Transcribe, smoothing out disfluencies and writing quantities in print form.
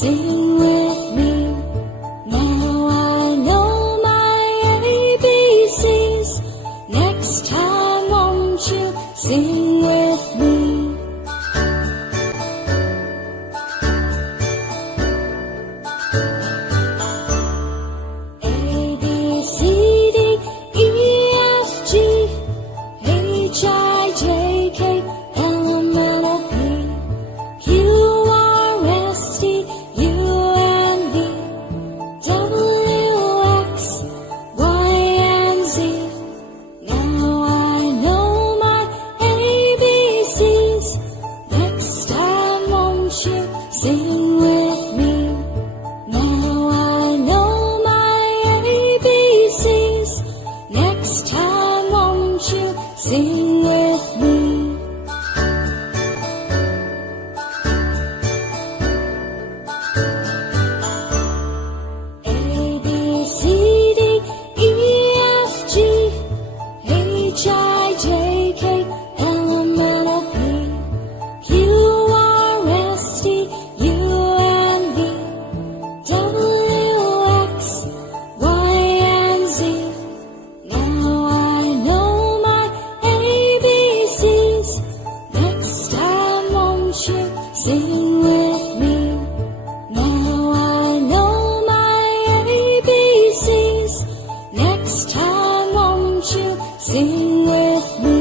Sing with me. Now I know my ABCs. Next time won't you sing with me? A, B, C, D, E, F, G, H, I, J, K, L, M, N, O, P, Q, R, S, T, U, N, V, W, X, Y, and Z. Now I know my ABCs. Next time won't you sing with me? Now I know my ABCs. Next time won't you sing with me? A, B, C, D, E, F, G, H, I, J, K, L, M, N, O, P, Q, R, S, T, U, N, V, W, X, Y, and Z. Now I know my ABCs. Next time won't you sing with me? Now I know my ABCs. Next time won't you sing with me?